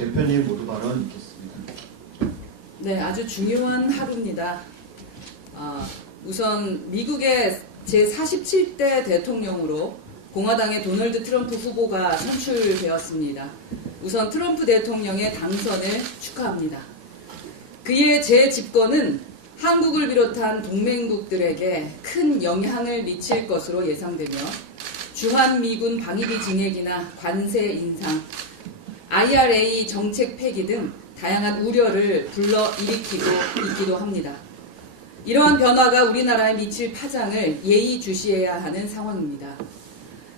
대표님 모두 발언 있겠습니다. 네, 아주 중요한 하루입니다. 우선 미국의 제47대 대통령으로 공화당의 도널드 트럼프 후보가 선출되었습니다. 우선 트럼프 대통령의 당선을 축하합니다. 그의 재집권은 한국을 비롯한 동맹국들에게 큰 영향을 미칠 것으로 예상되며 주한미군 방위비 증액이나 관세 인상, IRA 정책 폐기 등 다양한 우려를 불러일으키고 있기도 합니다. 이러한 변화가 우리나라에 미칠 파장을 예의주시해야 하는 상황입니다.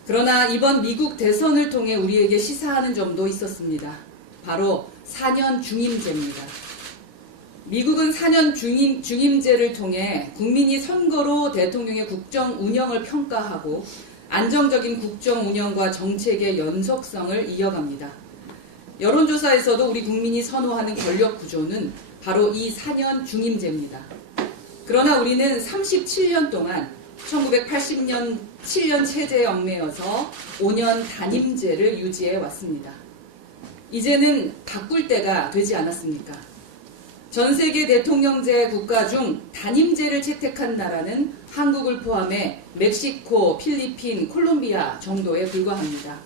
그러나 이번 미국 대선을 통해 우리에게 시사하는 점도 있었습니다. 바로 4년 중임제입니다. 미국은 4년 중임제를 통해 국민이 선거로 대통령의 국정 운영을 평가하고 안정적인 국정 운영과 정책의 연속성을 이어갑니다. 여론조사에서도 우리 국민이 선호하는 권력 구조는 바로 이 4년 중임제입니다. 그러나 우리는 37년 동안 1980년 7년 체제에 얽매여서 5년 단임제를 유지해 왔습니다. 이제는 바꿀 때가 되지 않았습니까? 전 세계 대통령제 국가 중 단임제를 채택한 나라는 한국을 포함해 멕시코, 필리핀, 콜롬비아 정도에 불과합니다.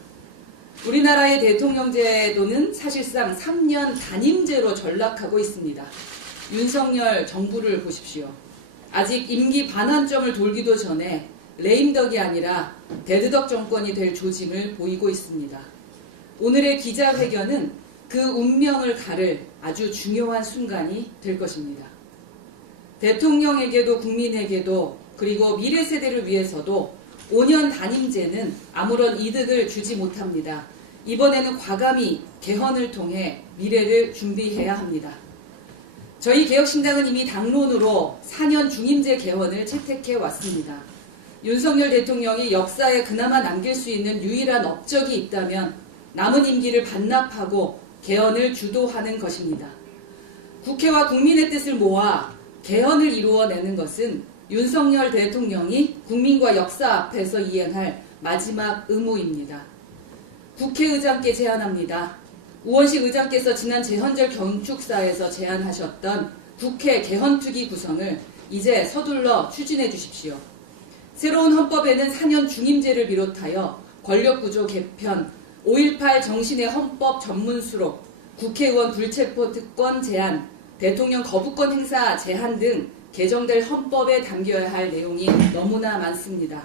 우리나라의 대통령제도는 사실상 3년 단임제로 전락하고 있습니다. 윤석열 정부를 보십시오. 아직 임기 반환점을 돌기도 전에 레임덕이 아니라 데드덕 정권이 될 조짐을 보이고 있습니다. 오늘의 기자회견은 그 운명을 가를 아주 중요한 순간이 될 것입니다. 대통령에게도 국민에게도 그리고 미래 세대를 위해서도 5년 단임제는 아무런 이득을 주지 못합니다. 이번에는 과감히 개헌을 통해 미래를 준비해야 합니다. 저희 개혁신당은 이미 당론으로 4년 중임제 개헌을 채택해 왔습니다. 윤석열 대통령이 역사에 그나마 남길 수 있는 유일한 업적이 있다면 남은 임기를 반납하고 개헌을 주도하는 것입니다. 국회와 국민의 뜻을 모아 개헌을 이루어내는 것은 윤석열 대통령이 국민과 역사 앞에서 이행할 마지막 의무입니다. 국회의장께 제안합니다. 우원식 의장께서 지난 제헌절 경축사에서 제안하셨던 국회 개헌특위 구성을 이제 서둘러 추진해 주십시오. 새로운 헌법에는 4년 중임제를 비롯하여 권력구조 개편, 5.18 정신의 헌법 전문수록, 국회의원 불체포 특권 제한, 대통령 거부권 행사 제한 등 개정될 헌법에 담겨야 할 내용이 너무나 많습니다.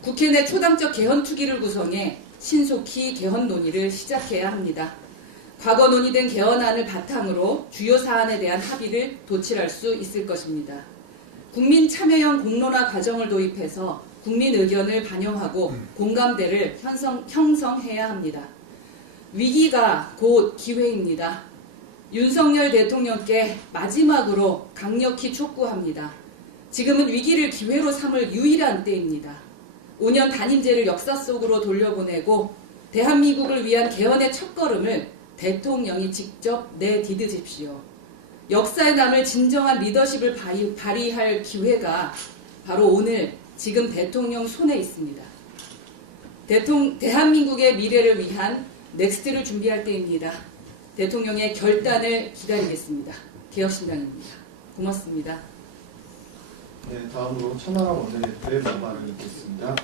국회 내 초당적 개헌특위를 구성해 신속히 개헌 논의를 시작해야 합니다. 과거 논의된 개헌안을 바탕으로 주요 사안에 대한 합의를 도출할 수 있을 것입니다. 국민 참여형 공론화 과정을 도입해서 국민 의견을 반영하고 공감대를 형성해야 합니다. 위기가 곧 기회입니다. 윤석열 대통령께 마지막으로 강력히 촉구합니다. 지금은 위기를 기회로 삼을 유일한 때입니다. 5년 단임제를 역사 속으로 돌려보내고 대한민국을 위한 개헌의 첫걸음을 대통령이 직접 내디디십시오. 역사에 남을 진정한 리더십을 발휘할 기회가 바로 오늘 지금 대통령 손에 있습니다. 대한민국의 미래를 위한 넥스트를 준비할 때입니다. 대통령의 결단을 기다리겠습니다. 개혁신당입니다. 고맙습니다. 네, 다음으로 천하람 원내대표의 발언을 듣겠습니다.